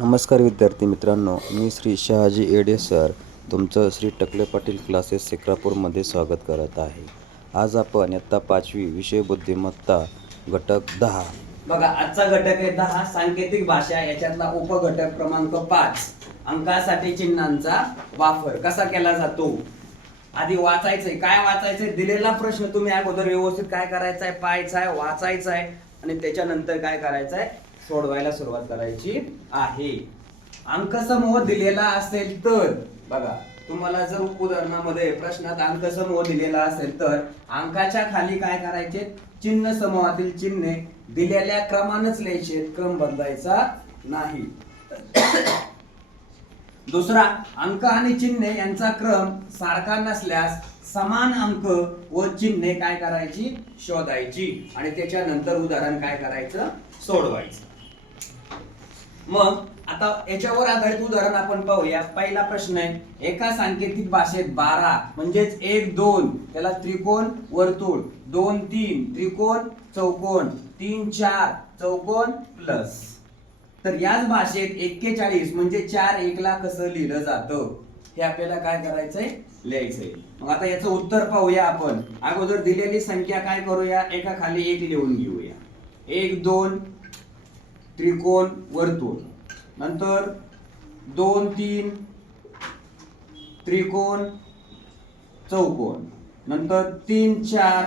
नमस्कार विद्यार्थी मित्रांनो, मी श्री शहाजी एडे सर तुमचं श्री टकले पाटील क्लासेस सेक्रापूरमध्ये स्वागत करत आहे. आज आपण इयत्ता 5वी विषय बुद्धिमत्ता घटक 10 बघा. आजचा घटक आहे 10 सांकेतिक भाषा. याच्यातला उपघटक क्रमांक 5 अंकासाठी चिन्हांचा वापर कसा केला जातो. आधी वाचायचंय. काय वाचायचंय? दिलेला प्रश्न तुम्ही अगोदर व्यवस्थित काय करायचंय, पाहायचाय, वाचायचाय आणि त्याच्यानंतर काय करायचंय, सोडवायला सुरुवात करायची आहे. अंकसमूह दिलेला असेल तर बघा, तुम्हाला जर उदाहरणामध्ये प्रश्नात अंकसमूह दिलेला असेल तर अंकाच्या खाली काय करायचे, चिन्ह समूहातील चिन्हे दिलेल्या क्रमानेच लिहायचे, क्रम बदलायचा नाही. दुसरा, अंक आणि चिन्हे यांचा क्रम सारखा नसल्यास समान अंक व चिन्हे काय करायची, शोधायची आणि त्याच्यानंतर उदाहरण काय करायचं, सोडवायचं. मग आता याच्यावर आधारित उदाहरण आपण पाहूया. पहिला प्रश्न आहे, एका सांकेतिक भाषेत 12 म्हणजेच 1 2 त्याला त्रिकोण वर्तुळ, 2 3 त्रिकोण चौकोन, 3 4 चौकोन प्लस. तर याच भाषेत 41 म्हणजे 4 1 ला कसं लिहिलं जातं हे आपल्याला काय करायचंय, लिहायचंय. मग आता याचं उत्तर पाहूया आपण. अगोदर दिलेली संख्या काय करूया, एका खाली एक लिहून घेऊया. 1 2 त्रिकोण वर्तुळ, नंतर 2 3 त्रिकोण चौकोन, नंतर 3 4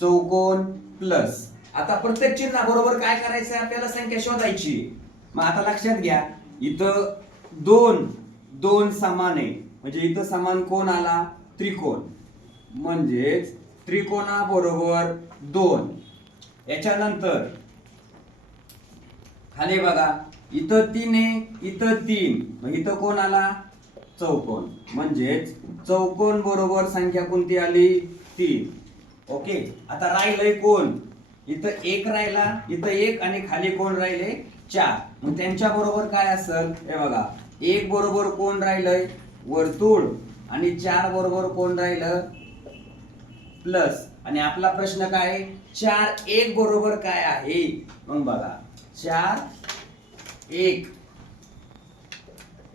चौकोन प्लस. आता प्रत्येक चिन्हा बरोबर काय करायचंय, आपल्याला संख्या शोधायची. मग आता लक्षात घ्या, इथं 2 2 समान आहे म्हणजे इथं समान कोण आला, त्रिकोण, म्हणजेच त्रिकोणा बरोबर 2. याच्यानंतर खाली बघा, इथं 3 आहे, इथं 3, मग इथं कोण आला, चौकोन, म्हणजेच चौकोन बरोबर संख्या कोणती आली, 3. ओके. आता राहिलंय कोण, इथं 1 राहिला, इथं 1 आणि खाली कोण राहिले, 4. मग त्यांच्या बरोबर काय असेल, हे बघा, 1 बरोबर कोण राहिलंय, वर्तुळ, आणि 4 बरोबर कोण राहिलं, प्लस. आणि आपला प्रश्न काय आहे, 4 1 बरोबर काय आहे. मग बघा, 4 1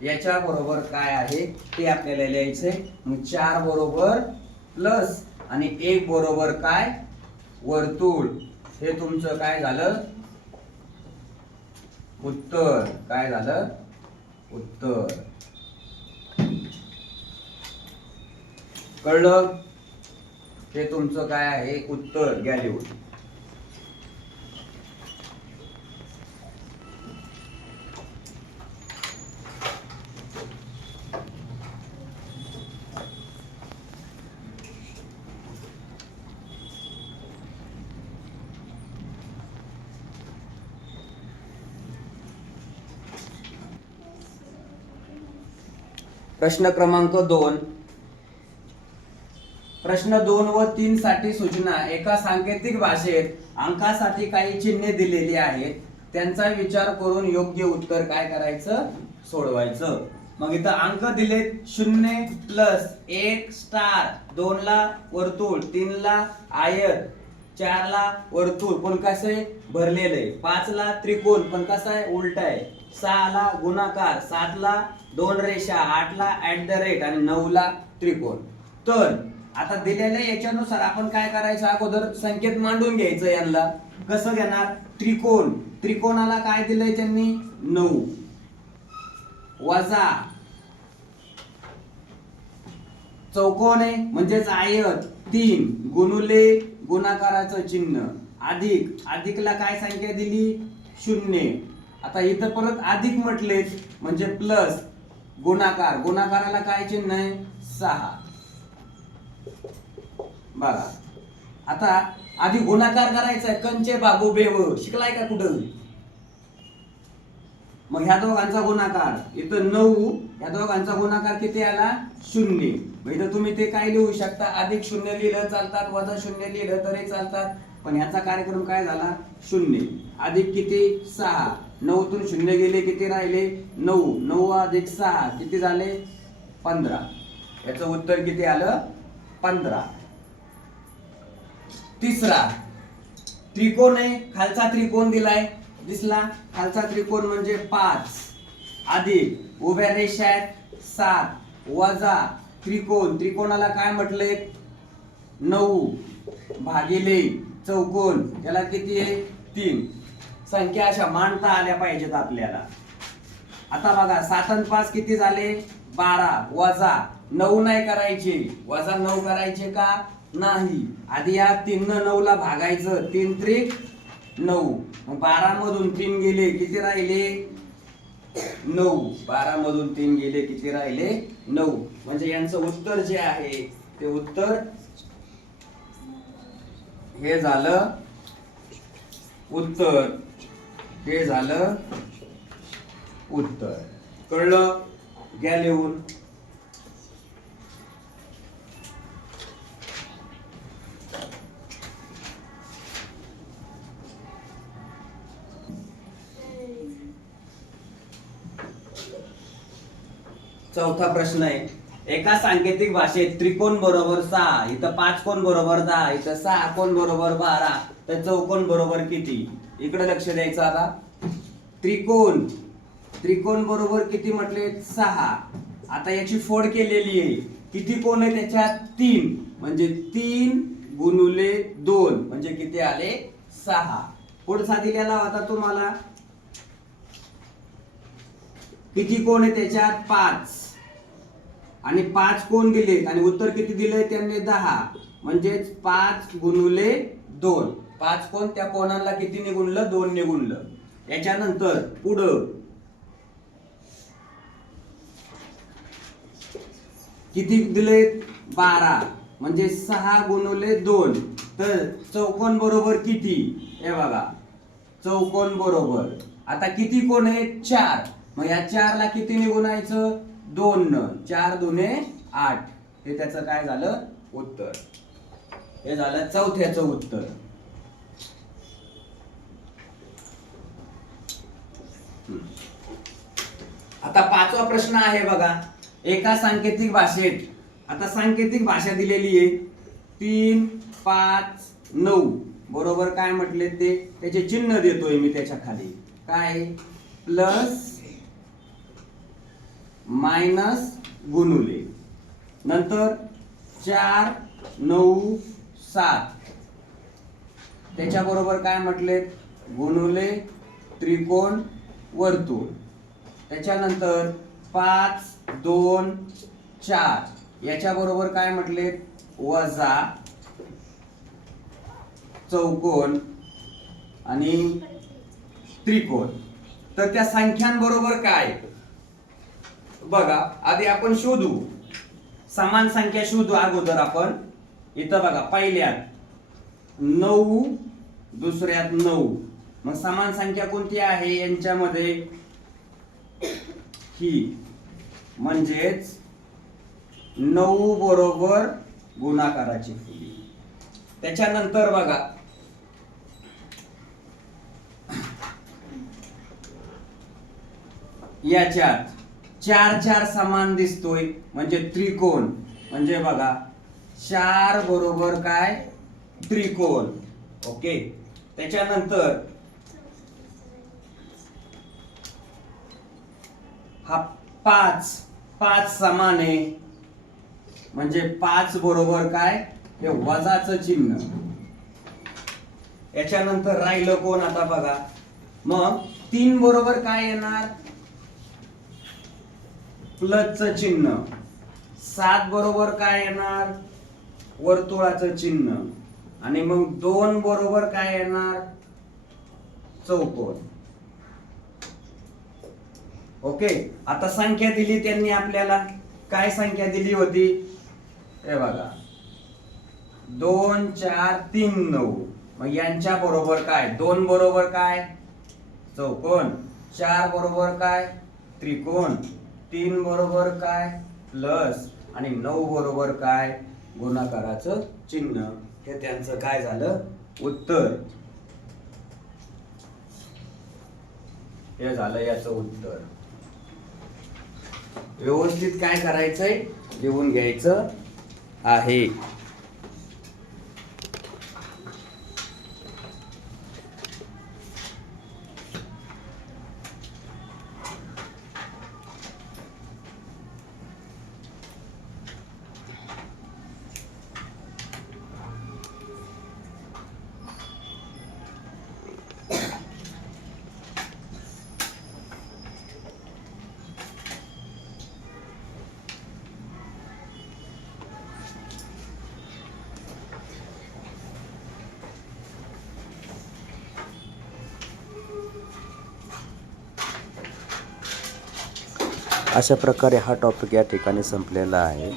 याच्या बरोबर काय आहे ते आपल्याला लिहायचंय. मग 4 बरोबर प्लस आणि 1 बरोबर काय, वर्तुळ. हे तुमचं काय झालं, उत्तर. काय झालं, उत्तर. कळलं? हे तुमचं काय आहे, उत्तर. घ्या लिहून. प्रश्न क्रमांक 2. प्रश्न 2 व 3 साठी सूचना. एका सांकेतिक भाषेत अंकासाठी काही चिन्हे दिलेली आहेत, त्यांचा विचार करून योग्य उत्तर काय करायचं, सोडवायचं. मग इथं अंक दिलेत 0 प्लस 1 स्टार, 2 ला वर्तुळ, 3 ला आयत, 4 ला वर्तुळ पण कसं आहे, भरलेलं आहे, 5 ला त्रिकोण पण कसं आहे, उलटा आहे, 6 ला गुणाकार, 7 ला 2 रेषा, 8 ला @ आणि 9 ला त्रिकोण. तर आता दिलेल्या याच्यानुसार आपण काय करायचं, अगोदर संकेत मांडून घ्यायचं. यांना कसं घेणार, त्रिकोण, त्रिकोणाला काय दिलंय त्यांनी, 9, वजा चौकोन आहे म्हणजेच आयत 3, गुणुले गुणाकाराचं चिन्ह, अधिक, अधिकला काय संख्या दिली, 0. आता इथं परत अधिक म्हटले म्हणजे प्लस, गुणाकार, गुणाकाराला काय चिन्ह आहे, 6. बघा, आता आधी गुणाकार करायचा आहे, कंचे भागो बेव, शिकलाय का कुठं. मग ह्या दोघांचा गुणाकार, इथं 9, ह्या दोघांचा गुणाकार किती आला, 0. मग इथं तुम्ही ते काय लिहू शकता, अधिक 0 लिहिलं चालतात, वजा 0 लिहिलं तरी चालतात, पण ह्याचा कार्यक्रम काय झाला, 0. अधिक किती, 6, 9 तून 0 गेले, किती राहिले, 9, 9 अधिक 6 किती झाले, 15. याचं उत्तर किती आलं, 15. तिसरा, त्रिकोण आहे, खालचा त्रिकोण दिलाय, दिसला. खालचा त्रिकोण म्हणजे 5 अधिक उभ्या रेषा आहेत 7 वजा त्रिकोणाला काय म्हटलंय 9 भागिले चौकोन याला किती आहे 3. संख्या अशा मांडता आल्या पाहिजेत आपल्याला. आता बघा 7 आणि 5 किती झाले 12 वजा 9 नाही करायचे, वजा 9 करायचे का नाही. आधी या 3 न 9 ला भागायचं 3 त्रिक 9. मग 12 मधून 3 गेले किती राहिले 9. 12 मधून 3 गेले किती राहिले 9. म्हणजे यांचं उत्तर जे आहे ते उत्तर हे झालं उत्तर. हे झालं उत्तर. कळलं. घ्या लिहून. चौथा प्रश्न आहे. एका सांकेतिक भाषेत त्रिकोण बरोबर 6, इथं 5 कोण बरोबर 10, इथं 6 कोण बरोबर 12, तर चौकोन बरोबर किती. इकडे लक्ष द्यायचं. आता त्रिकोण बरोबर किती म्हटले 6. आता याची फोड केलेली आहे. किती कोण आहे त्याच्यात 3, म्हणजे 3 गुणुले 2 म्हणजे किती आले 6. पुढचा दिलेला होता तुम्हाला किती कोण आहे त्याच्यात 5 आणि 5 कोण दिलेत आणि उत्तर किती दिलंय त्यांनी 10, म्हणजेच 5 गुणुले 2. 5 कोण त्या कोणाला कितीने गुणलं 2 ने गुणलं. याच्यानंतर पुढं किती दिले 12 म्हणजे 6 गुणुले 2. तर चौकोन बरोबर किती हे बघा. चौकोन बरोबर आता किती कोण आहे 4. मग या 4 ला कितीने गुणायचं 2 न. 4 दुने 8. हे त्याचं काय झालं उत्तर. हे झालं चौथ्याचं उत्तर. आता पाचवा प्रश्न आहे बघा. एका सांकेतिक भाषेत, आता सांकेतिक भाषा दिलेली आहे 3 5 9 बरोबर काय म्हटले ते त्याचे चिन्ह देतोय मी त्याच्या खाली. काय प्लस मायनस गुणुले. नंतर 4 9 7 त्याच्या बरोबर काय म्हटले गुणुले त्रिकोण वर्तुळ. त्याच्यानंतर 5 2 4 याच्या बरोबर काय म्हटले वजा चौकोन आणि त्रिकोण. तर त्या संख्यांबरोबर काय बघा. आधी आपण शोधू समान संख्या शोधू अगोदर आपण. इथं बघा पहिल्यात 9 दुसऱ्यात 9. मग समान संख्या कोणती आहे यांच्यामध्ये ही, म्हणजेच 9 बरोबर गुणाकाराची फुली. त्याच्यानंतर बघा याच्यात 4 4 समान दिसतोय म्हणजे त्रिकोण. म्हणजे बघा 4 बरोबर काय त्रिकोण. ओके. त्याच्यानंतर हा 5 समान आहे म्हणजे 5 बरोबर काय हे वजाचं चिन्ह. याच्यानंतर राहिलं कोण आता बघा. मग 3 बरोबर काय येणार प्लसचं चिन्ह. 7 बरोबर काय येणार वर्तुळाचं चिन्ह. आणि मग 2 बरोबर काय येणार चौकोन. ओके. आता संख्या दिली त्यांनी आपल्याला. काय संख्या दिली होती हे बघा 2 4 3 9. मग यांच्या बरोबर काय 2 बरोबर काय चौकोन, 4 बरोबर काय त्रिकोण, 3 बरोबर काय प्लस आणि 9 बरोबर काय गुणाकाराचं चिन्ह. हे त्यांचं काय झालं उत्तर. हे झालं याचं उत्तर. व्यवस्थित काय करायचंय लिहून घ्यायचं आहे. अशा प्रकारे हा टॉपिक या ठिकाणी संपलेला आहे.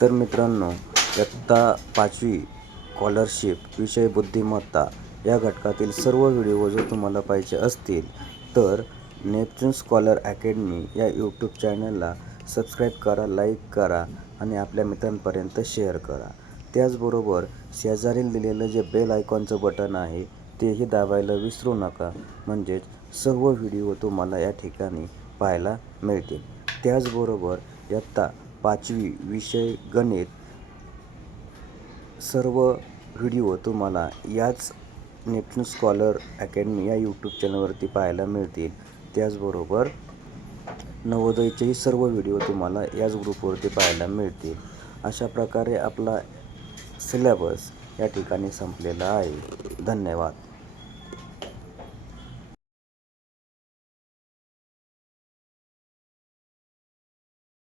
तर मित्रांनो, इयत्ता 5वी स्कॉलरशिप विषय बुद्धिमत्ता या घटकातील सर्व व्हिडिओ जर तुम्हाला पाहिजे असतील तर नेपच्यून स्कॉलर अकॅडमी या यूट्यूब चॅनलला सबस्क्राईब करा, लाईक करा आणि आपल्या मित्रांपर्यंत शेअर करा. त्याचबरोबर शेजारील दिलेलं जे बेल आयकॉनचं बटन आहे तेही दाबायला विसरू नका, म्हणजेच सर्व व्हिडिओ तुम्हाला या ठिकाणी पाहायला मिळतील. त्याचबरोबर इयत्ता 5वी विषय गणित सर्व व्हिडिओ तुम्हाला याच नेपच्यून स्कॉलर अकॅडमी या यूट्यूब चॅनलवरती पाहायला मिळतील. त्याचबरोबर नवोदयचेही सर्व व्हिडिओ तुम्हाला याच ग्रुपवरती पाहायला मिळतील. अशा प्रकारे आपला सिलेबस या ठिकाणी संपलेला आहे. धन्यवाद.